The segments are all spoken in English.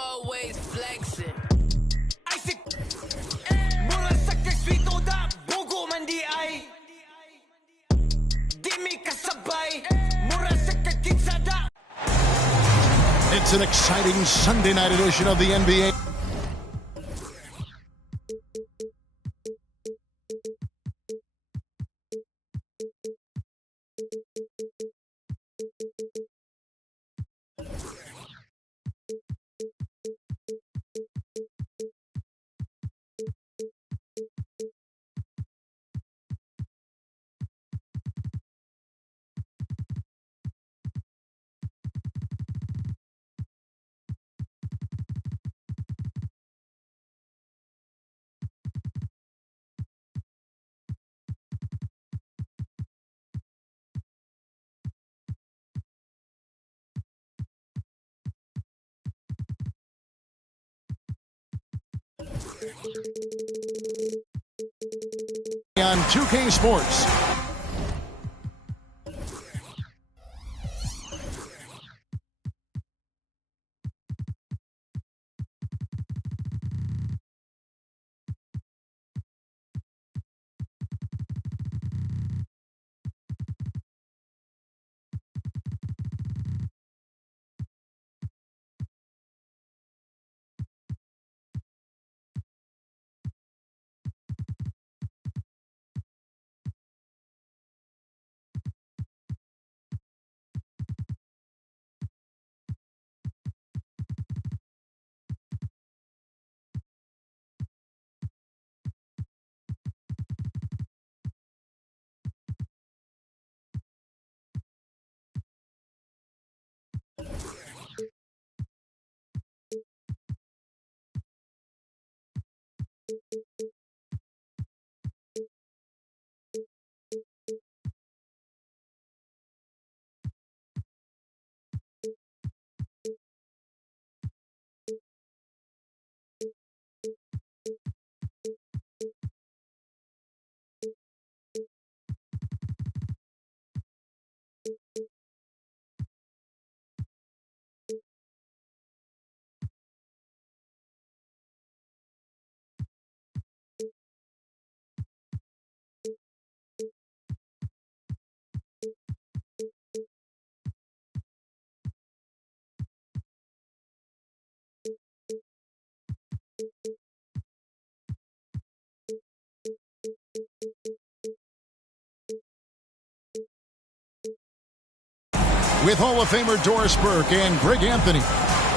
always flexing. It's an exciting Sunday night edition of the NBA. On 2K Sports. With Hall of Famer Doris Burke and Greg Anthony,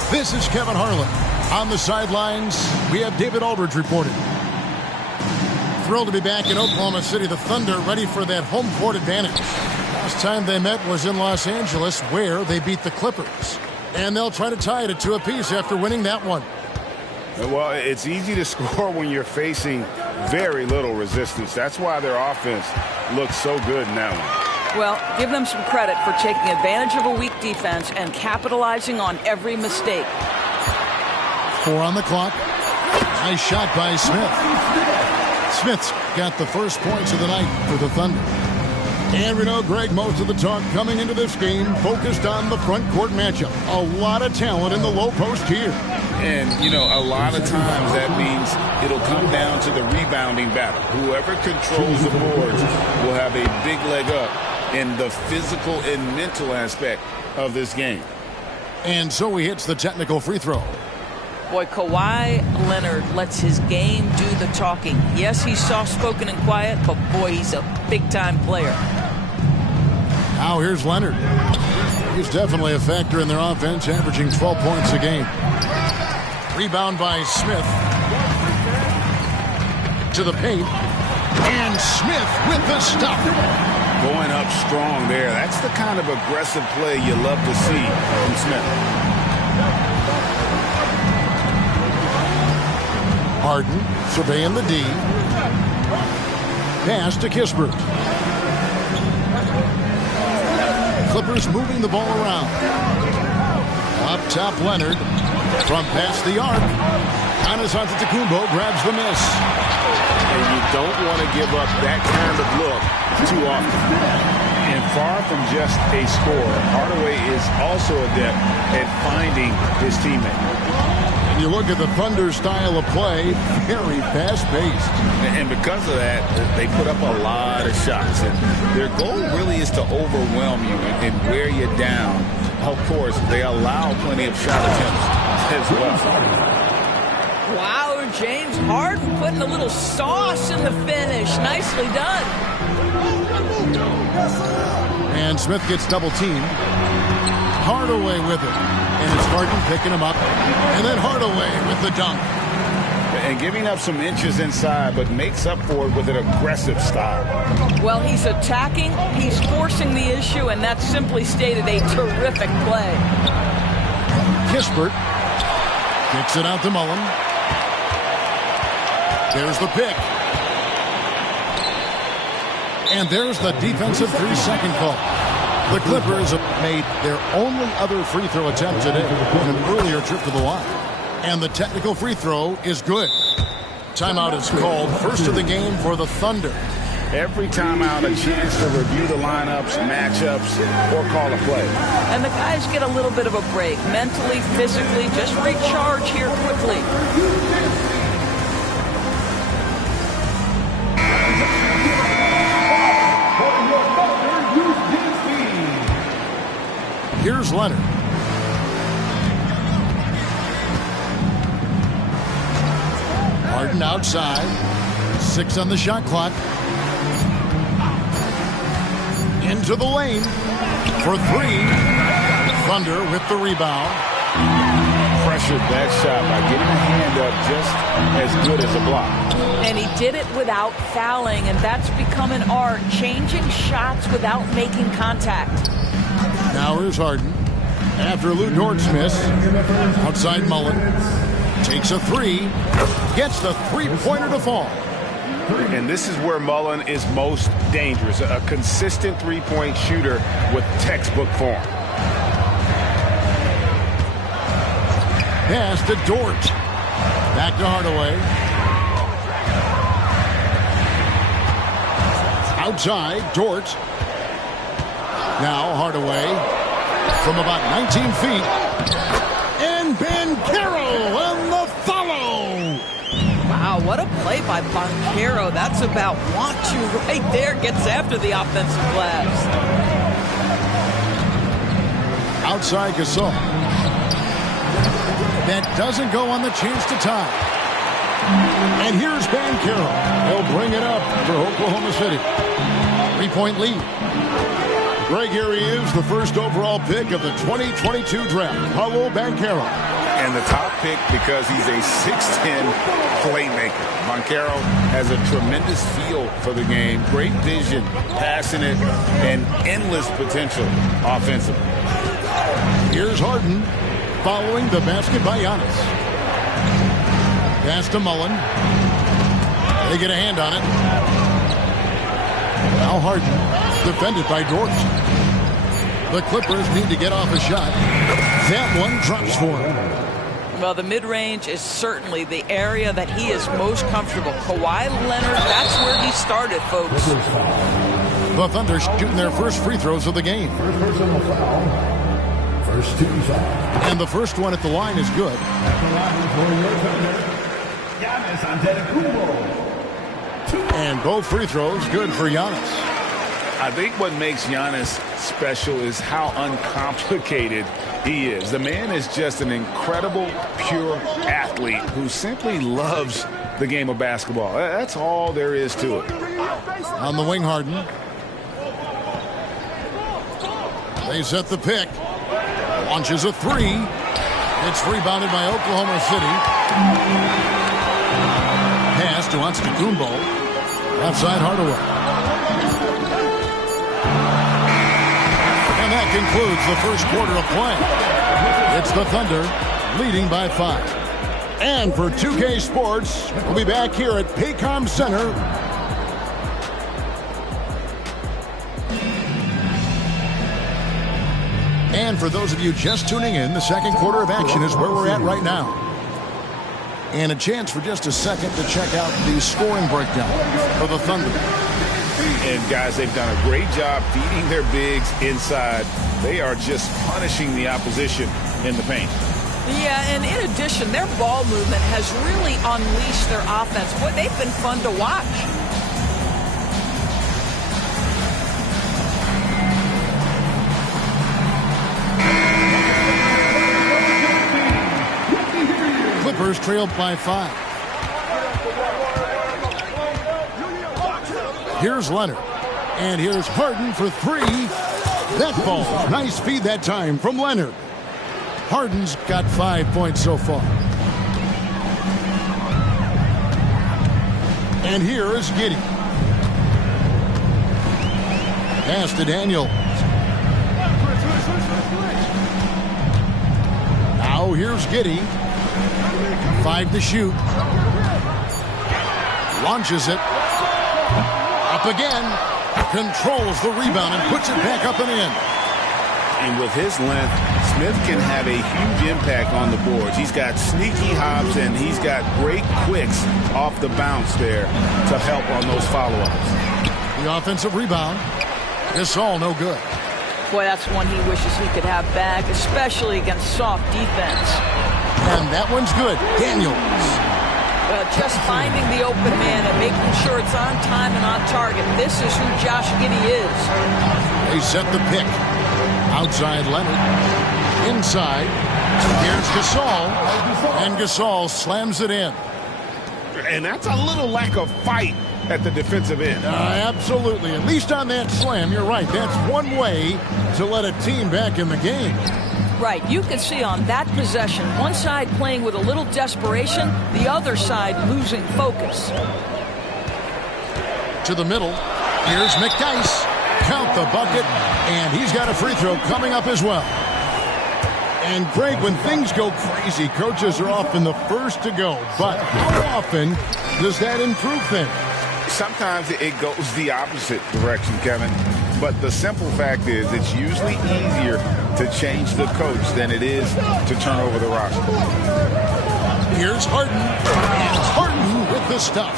this is Kevin Harlan. On the sidelines, we have David Aldridge reporting. Thrilled to be back in Oklahoma City. The Thunder ready for that home court advantage. Last time they met was in Los Angeles, where they beat the Clippers. And they'll try to tie it at 2 apiece after winning that one. Well, it's easy to score when you're facing very little resistance. That's why their offense looks so good in that one. Well, give them some credit for taking advantage of a weak defense and capitalizing on every mistake. 4 on the clock. Nice shot by Smith. Smith's got the first points of the night for the Thunder. And we know, Greg, most of the talk coming into this game focused on the front court matchup. A lot of talent in the low post here. And, you know, a lot of times that means it'll come down to the rebounding battle. Whoever controls the boards will have a big leg up in the physical and mental aspect of this game. And so he hits the technical free throw. Boy, Kawhi Leonard lets his game do the talking. Yes, he's soft-spoken and quiet, but boy, he's a big-time player. Now here's Leonard. He's definitely a factor in their offense, averaging 12 points a game. Rebound by Smith. To the paint. And Smith with the stop. Going up strong there. That's the kind of aggressive play you love to see from Smith. Harden surveying the D. Pass to Kispert. Clippers moving the ball around. Up top, Leonard. From past the arc. Giannis Antetokounmpo grabs the miss. And you don't want to give up that kind of look too often. And far from just a scorer, Hardaway is also adept at finding his teammate. And you look at the Thunder style of play, very fast-paced. And because of that, they put up a lot of shots. And their goal really is to overwhelm you and wear you down. Of course, they allow plenty of shot attempts as well. Wow, James Harden putting a little sauce in the finish. Nicely done. And Smith gets double-teamed. Hardaway with it. And it's Harden picking him up. And then Hardaway with the dunk. And giving up some inches inside, but makes up for it with an aggressive style. Well, he's attacking, he's forcing the issue, and that's simply stated a terrific play. Kispert kicks it out to Mullen. There's the pick. And there's the defensive 3-second call. The Clippers have made their only other free throw attempt today in an earlier trip to the line. And the technical free throw is good. Timeout is called, first of the game for the Thunder. Every timeout, a chance to review the lineups, matchups, or call a play. And the guys get a little bit of a break, mentally, physically, just recharge here quickly. Here's Leonard. Harden outside. 6 on the shot clock. Into the lane for 3. Thunder with the rebound. Pressured that shot by getting a hand up just as good as a block. And he did it without fouling, and that's become an art, changing shots without making contact. Now here's Harden. After Lou Dort's miss, outside Mullen. Takes a 3. Gets the three-pointer to fall. And this is where Mullen is most dangerous. A consistent three-point shooter with textbook form. Pass to Dort. Back to Hardaway. Outside, Dort. Now Hardaway from about 19 feet. And Banchero on the follow. Wow, what a play by Banchero. That's about want to right there. Gets after the offensive glass. Outside Gasol. That doesn't go on the chance to tie. And here's Banchero. He'll bring it up for Oklahoma City. 3-point lead. Greg, here he is, the first overall pick of the 2022 draft. Paolo Banchero. And the top pick because he's a 6'10 playmaker. Banchero has a tremendous feel for the game. Great vision, passing it, and endless potential offensively. Here's Harden following the basket by Giannis. Pass to Mullen. They get a hand on it. Now Harden, defended by Dort. The Clippers need to get off a shot. That one drops for him. Well, the mid-range is certainly the area that he is most comfortable. Kawhi Leonard, that's where he started, folks. The Thunder shooting their first free throws of the game. And the first one at the line is good. And both free throws good for Giannis. I think what makes Giannis special is how uncomplicated he is. The man is just an incredible, pure athlete who simply loves the game of basketball. That's all there is to it. On the wing, Harden. They set the pick. Launches a 3. It's rebounded by Oklahoma City. Pass to Antetokounmpo. Outside Hardaway. And that concludes the first quarter of play. It's the Thunder leading by 5. And for 2K Sports, we'll be back here at Paycom Center. And for those of you just tuning in, the second quarter of action is where we're at right now. And a chance for just a second to check out the scoring breakdown for the Thunder. And guys, they've done a great job feeding their bigs inside. They are just punishing the opposition in the paint. Yeah, and in addition, their ball movement has really unleashed their offense. Boy, they've been fun to watch. Clippers trailed by 5. Here's Leonard. And here's Harden for 3. That falls. Nice feed that time from Leonard. Harden's got 5 points so far. And here is Giddey. Pass to Daniels. Now here's Giddey. 5 to shoot. Launches it. Up again. Controls the rebound and puts it back up and in. And with his length, Smith can have a huge impact on the boards. He's got sneaky hops and he's got great quicks off the bounce there to help on those follow-ups. The offensive rebound. Gasol no good. Boy, that's one he wishes he could have back, especially against soft defense. And that one's good. Daniels. Just finding the open man and making sure it's on time and on target. This is who Josh Giddey is. They set the pick. Outside Leonard. Inside. Here's Gasol. And Gasol slams it in. And that's a little lack of fight at the defensive end. Absolutely. At least on that slam, you're right. That's one way to let a team back in the game. Right. You can see on that possession, one side playing with a little desperation, the other side losing focus. To the middle. Here's McDyess. Count the bucket. And he's got a free throw coming up as well. And, Greg, when things go crazy, coaches are often the first to go. But how often does that improve things? Sometimes it goes the opposite direction, Kevin. But the simple fact is it's usually easier to change the coach than it is to turn over the roster. Here's Harden. And Harden with the stuff.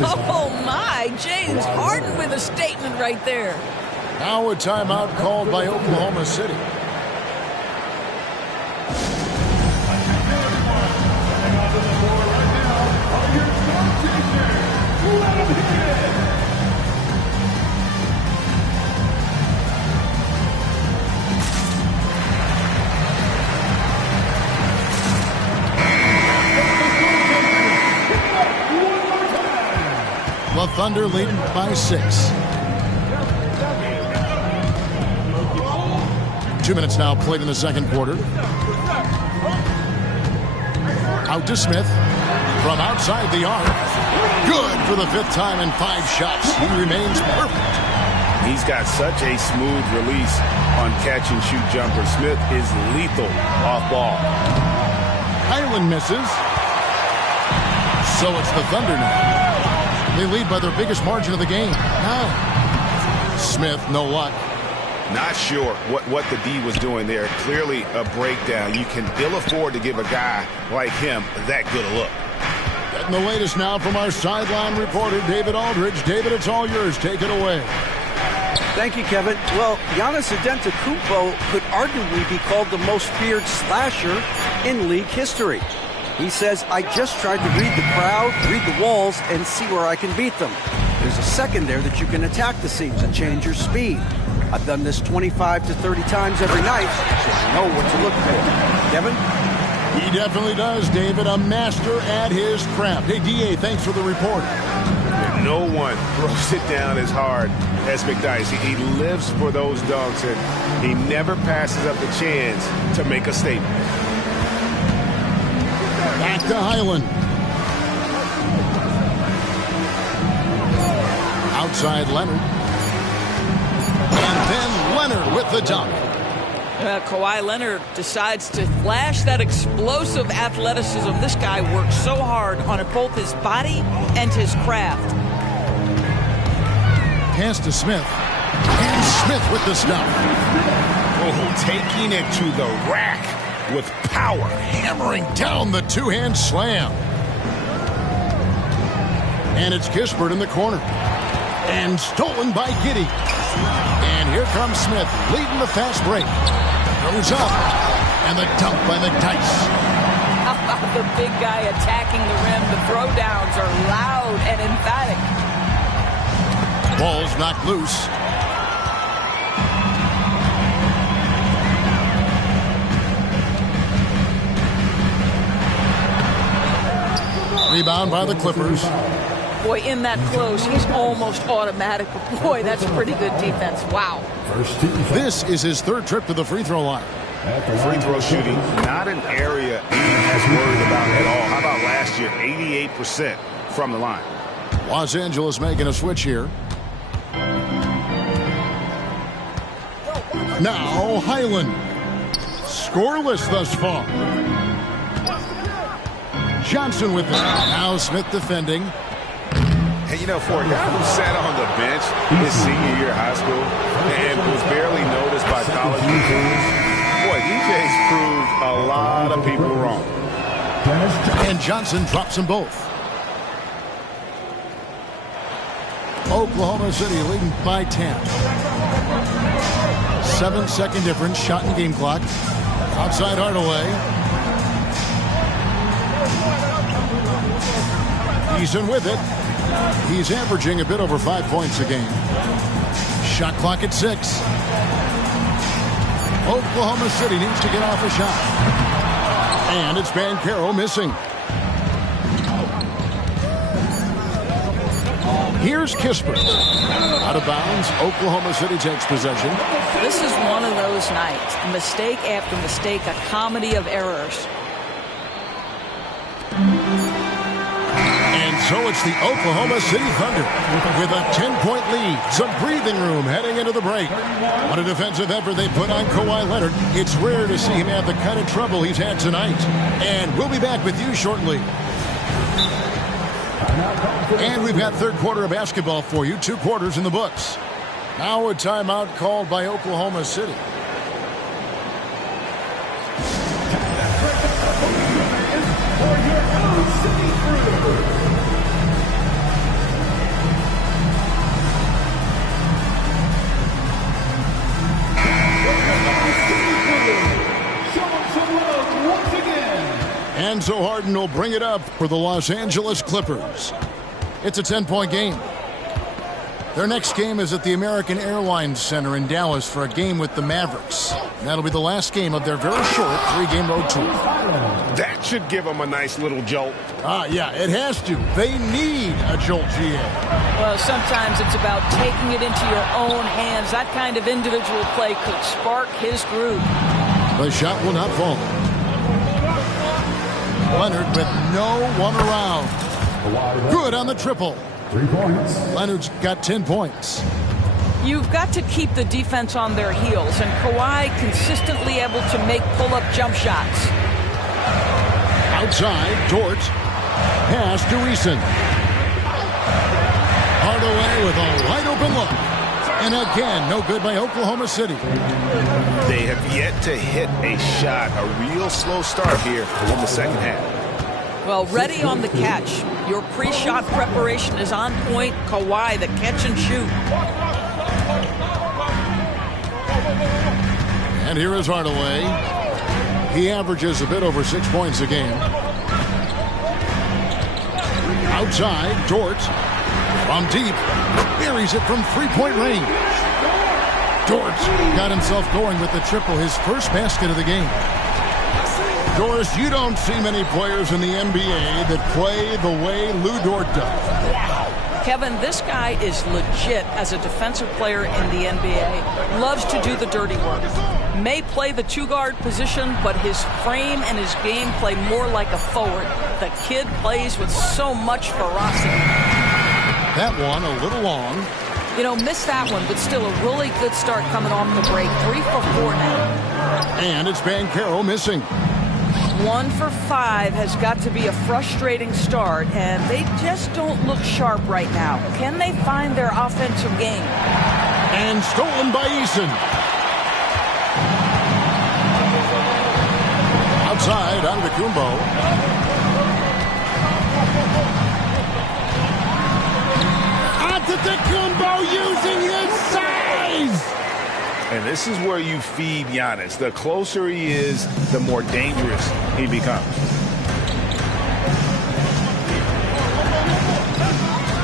Oh, my. James Harden with a statement right there. Now a timeout called by Oklahoma City. The Thunder leading by 6. 2 minutes now played in the second quarter. Out to Smith. From outside the arc. Good for the 5th time in 5 shots. He remains perfect. He's got such a smooth release on catch-and-shoot jumper. Smith is lethal off ball. Highland misses. So it's the Thunder now. They lead by their biggest margin of the game. 9. Smith, no luck. Not sure what the D was doing there. Clearly a breakdown. You can ill afford to give a guy like him that good a look. Getting the latest now from our sideline reporter, David Aldridge. David, it's all yours. Take it away. Thank you, Kevin. Well, Giannis Antetokounmpo could arguably be called the most feared slasher in league history. He says, I just tried to read the crowd, read the walls, and see where I can beat them. There's a second there that you can attack the seams and change your speed. I've done this 25 to 30 times every night, so I know what to look for. Kevin? He definitely does, David. A master at his craft. Hey, D.A., thanks for the report. No one throws it down as hard as McDyess. He lives for those dunks, and he never passes up the chance to make a statement. Back to Highland. Outside Leonard. And then Leonard with the dunk. Kawhi Leonard decides to flash that explosive athleticism. This guy works so hard on both his body and his craft. Pass to Smith. And Smith with the stop. Oh, taking it to the rack with power. Hammering down the two-hand slam. And it's Kispert in the corner. And stolen by Giddey. And here comes Smith leading the fast break. Goes up. And the dump by McTice. How about the big guy attacking the rim? The throwdowns are loud and emphatic. Ball's knocked loose. Rebound by the Clippers. Boy, in that close, he's almost automatic. But boy, that's pretty good defense. Wow. This is his third trip to the free throw line. Free throw shooting, not an area he has worried about at all. How about last year, 88% from the line. Los Angeles making a switch here. Now Highland. Scoreless thus far. Johnson with it. Now Smith defending. And, you know, for a guy who sat on the bench his senior year of high school and was barely noticed by college recruiters, boy, DJ's proved a lot of people wrong. And Johnson drops them both. Oklahoma City leading by 10. 7-second difference. Shot in game clock. Outside Hardaway. Eason with it. He's averaging a bit over 5 points a game. Shot clock at 6. Oklahoma City needs to get off a shot. And it's Banchero missing. Here's Kispert. Out of bounds. Oklahoma City takes possession. This is one of those nights. Mistake after mistake, a comedy of errors. And so it's the Oklahoma City Thunder with a 10-point lead. Some breathing room heading into the break. What a defensive effort they put on Kawhi Leonard. It's rare to see him have the kind of trouble he's had tonight. And we'll be back with you shortly. And we've got third quarter of basketball for you. 2 quarters in the books. Now a timeout called by Oklahoma City. Enzo Harden will bring it up for the Los Angeles Clippers. It's a 10-point game. Their next game is at the American Airlines Center in Dallas for a game with the Mavericks. And that'll be the last game of their very short 3-game road tour. That should give them a nice little jolt. Yeah, it has to. They need a jolt, GA. Well, sometimes it's about taking it into your own hands. That kind of individual play could spark his groove. The shot will not fall. Leonard with no one around. Good on the triple. 3 points. Leonard's got 10 points. You've got to keep the defense on their heels, and Kawhi consistently able to make pull-up jump shots. Outside, Dort. Pass to Eason. Hardaway with a wide-open look. And again, no good by Oklahoma City. They have yet to hit a shot, a real slow start here in the second half. Well, ready on the catch. Your pre-shot preparation is on point. Kawhi, the catch and shoot. And here is Hardaway. He averages a bit over 6 points a game. Outside, Dort. From deep. Buries it from 3-point range. Dort got himself going with the triple, his first basket of the game. Doris, you don't see many players in the NBA that play the way Lou Dort does. Kevin, this guy is legit as a defensive player in the NBA. Loves to do the dirty work. May play the 2-guard position, but his frame and his game play more like a forward. The kid plays with so much ferocity. That one a little long. You know, missed that one, but still a really good start coming off the break. 3 for 4 now. And it's Banchero missing. 1 for 5 has got to be a frustrating start, and they just don't look sharp right now. Can they find their offensive game? And stolen by Eason. Outside, Antetokounmpo. Antetokounmpo using his size! And this is where you feed Giannis. The closer he is, the more dangerous he becomes.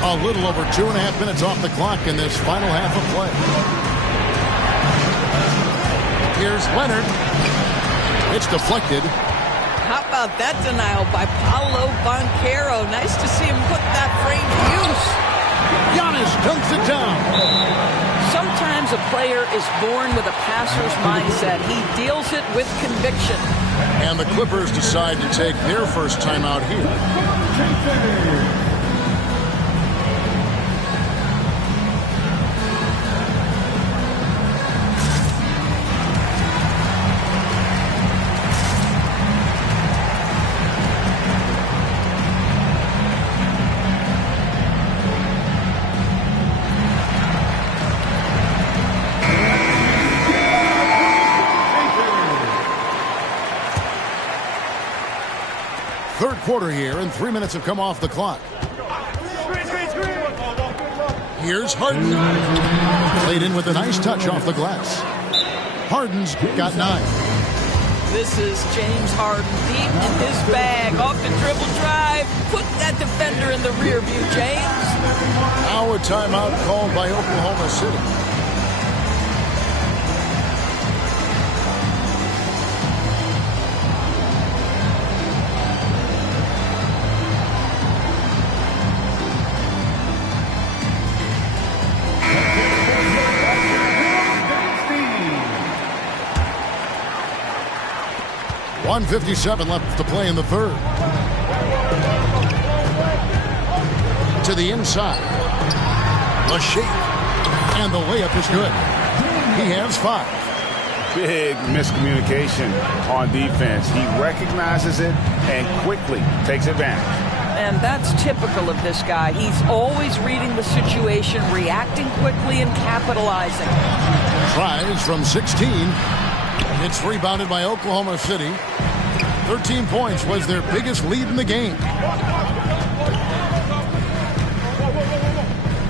A little over 2.5 minutes off the clock in this final half of play. Here's Leonard. It's deflected. How about that denial by Paolo Banchero? Nice to see him put that frame to use. Giannis dunks it down. Sometimes a player is born with a passer's mindset. He deals it with conviction. And the Clippers decide to take their first timeout here. Third quarter here, and 3 minutes have come off the clock. Here's Harden. Played in with a nice touch off the glass. Harden's got 9. This is James Harden deep in his bag. Off the dribble drive. Put that defender in the rear view, James. Now a timeout called by Oklahoma City. .157 left to play in the third. To the inside. The shake. And the layup is good. He has 5. Big miscommunication on defense. He recognizes it and quickly takes advantage. And that's typical of this guy. He's always reading the situation, reacting quickly, and capitalizing. Tries from 16. It's rebounded by Oklahoma City. 13 points was their biggest lead in the game.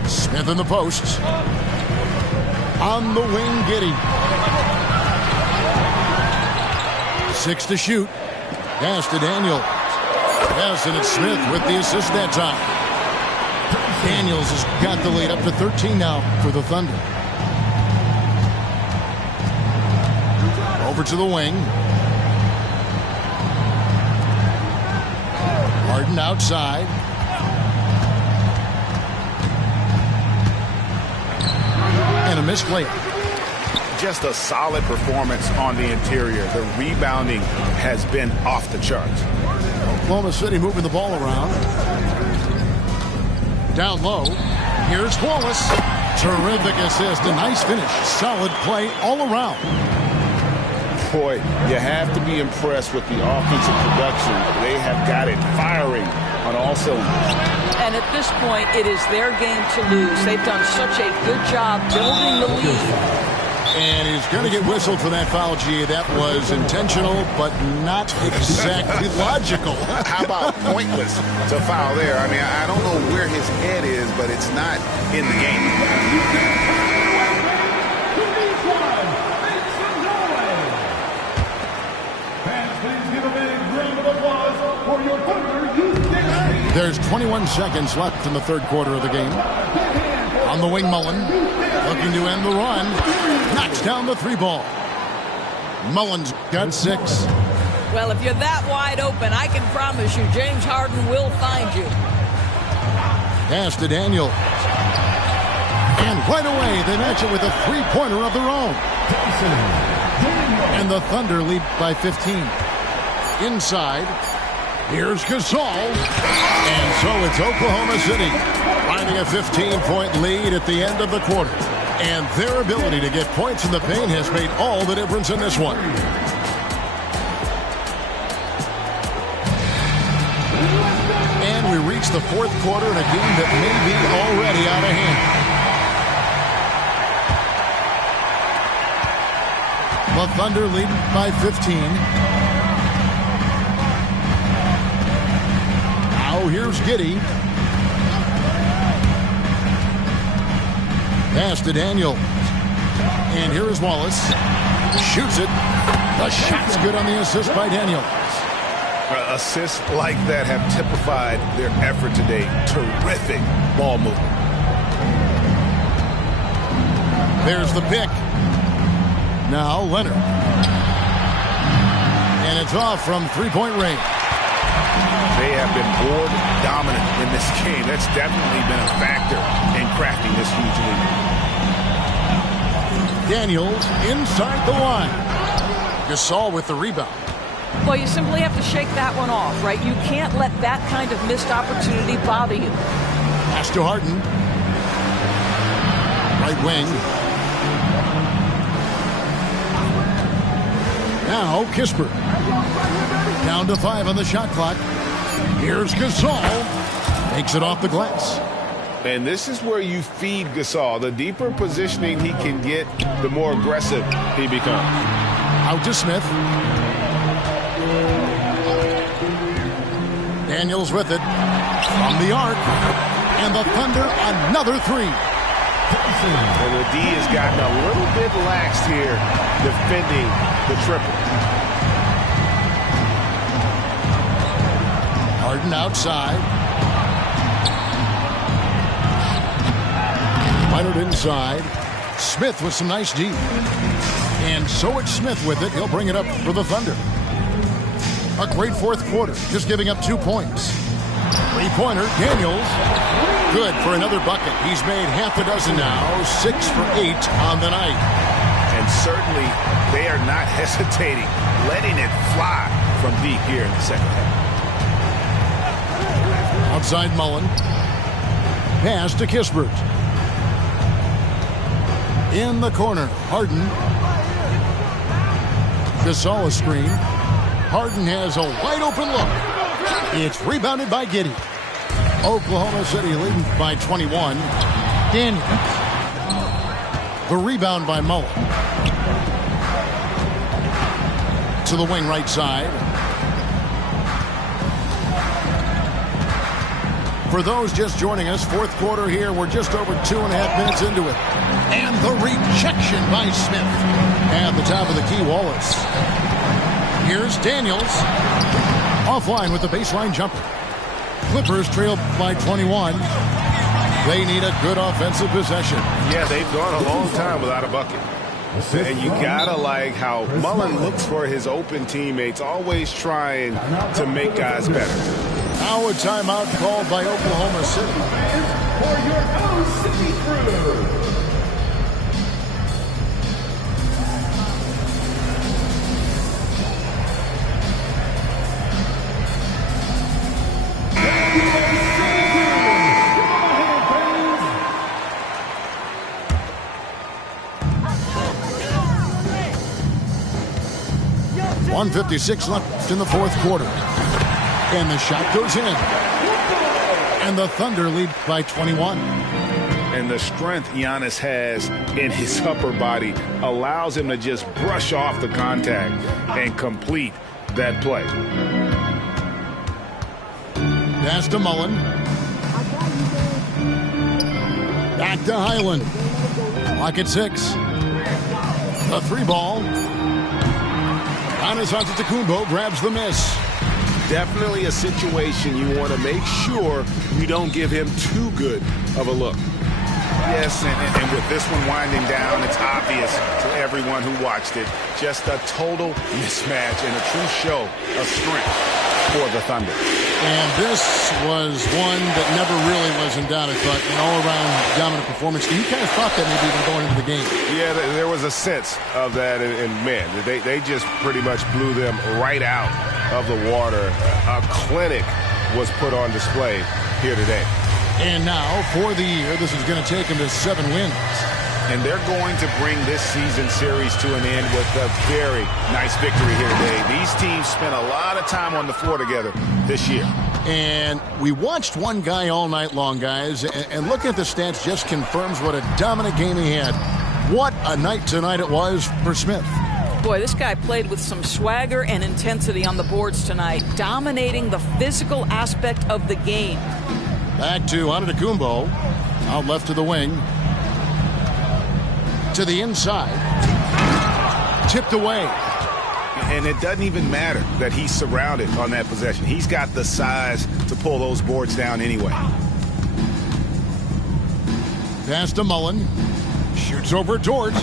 Smith in the posts. On the wing, Giddey. 6 to shoot. Pass to Daniel. Yes, and it's Smith with the assist that time. Daniels has got the lead up to 13 now for the Thunder. Over to the wing. Harden outside. And a missed layup. Just a solid performance on the interior. The rebounding has been off the charts. Oklahoma City moving the ball around. Down low. Here's Wallace. Terrific assist. A nice finish. Solid play all around. Boy, you have to be impressed with the offensive production. They have got it firing on all cylinders. And at this point, it is their game to lose. They've done such a good job building the lead. And he's going to get whistled for that foul, G. That was intentional, but not exactly logical. How about pointless to foul there? I mean, I don't know where his head is, but it's not in the game. There's 21 seconds left in the third quarter of the game. On the wing, Mullen. Looking to end the run. Knocks down the 3 ball. Mullen's got 6. Well, if you're that wide open, I can promise you James Harden will find you. Pass to Daniel. And right away, they match it with a 3-pointer of their own. And the Thunder lead by 15. Inside. Here's Gasol. And so it's Oklahoma City finding a 15-point lead at the end of the quarter. And their ability to get points in the paint has made all the difference in this one. And we reach the fourth quarter in a game that may be already out of hand. The Thunder lead by 15. Here's Giddey. Pass to Daniel. And here is Wallace. Shoots it. The shot's good on the assist by Daniels. Assists like that have typified their effort today. Terrific ball movement. There's the pick. Now Leonard. And it's off from three-point range. They have been board dominant in this game. That's definitely been a factor in crafting this huge lead. Daniels inside the line. Gasol with the rebound. Well, you simply have to shake that one off, right? You can't let that kind of missed opportunity bother you. Pass to Harden. Right wing. Now Kispert. Down to 5 on the shot clock. Here's Gasol. Takes it off the glass. And this is where you feed Gasol. The deeper positioning he can get, the more aggressive he becomes. Out to Smith. Daniels with it. From the arc. And the Thunder, another three. And the D has gotten a little bit laxed here defending the triple. Harden outside. Leonard inside. Smith with some nice D. And so it's Smith with it. He'll bring it up for the Thunder. A great fourth quarter, just giving up 2 points. Three-pointer, Daniels. Good for another bucket. He's made half a dozen now, 6 for 8 on the night. And certainly they are not hesitating, letting it fly from deep here in the second half. Outside Mullen. Pass to Kispert. In the corner, Harden. Gasol a screen. Harden has a wide open look. It's rebounded by Giddey. Oklahoma City leading by 21. Daniels. The rebound by Mullen. To the wing right side. For those just joining us, fourth quarter here. We're just over 2.5 minutes into it. And the rejection by Smith. At the top of the key, Wallace. Here's Daniels. Offline with the baseline jumper. Clippers trail by 21. They need a good offensive possession. Yeah, they've gone a long time without a bucket. And you gotta like how Mullen looks for his open teammates, always trying to make guys better. Now a timeout called by Oklahoma City. For your O-City crew. .156 left in the fourth quarter. And the shot goes in. And the Thunder lead by 21. And the strength Giannis has in his upper body allows him to just brush off the contact and complete that play. Pass to Mullen. Back to Highland. Clock at 6. The three ball. Giannis Antetokounmpo grabs the miss. Definitely a situation you want to make sure you don't give him too good of a look. Yes, and with this one winding down, it's obvious to everyone who watched it. Just a total mismatch and a true show of strength for the Thunder. And this was one that never really was in doubt. I thought an all-around dominant performance. You kind of thought that maybe even going into the game. Yeah, there was a sense of that, and man, they just pretty much blew them right out of the water. A clinic was put on display here today. And now, for the year, this is going to take them to 7 wins. And they're going to bring this season series to an end with a very nice victory here today. These teams spent a lot of time on the floor together this year. And we watched one guy all night long, guys, and looking at the stats just confirms what a dominant game he had. What a night tonight it was for Smith. Boy, this guy played with some swagger and intensity on the boards tonight, dominating the physical aspect of the game. Back to Antetokounmpo, out left to the wing. to the inside. Tipped away. And it doesn't even matter that he's surrounded on that possession. He's got the size to pull those boards down anyway. Pass to Mullen. Shoots over Dort.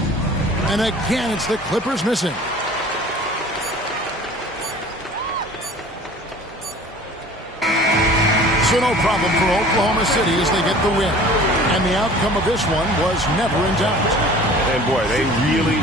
And again, it's the Clippers missing. So no problem for Oklahoma City as they get the win. And the outcome of this one was never in doubt. And boy, they really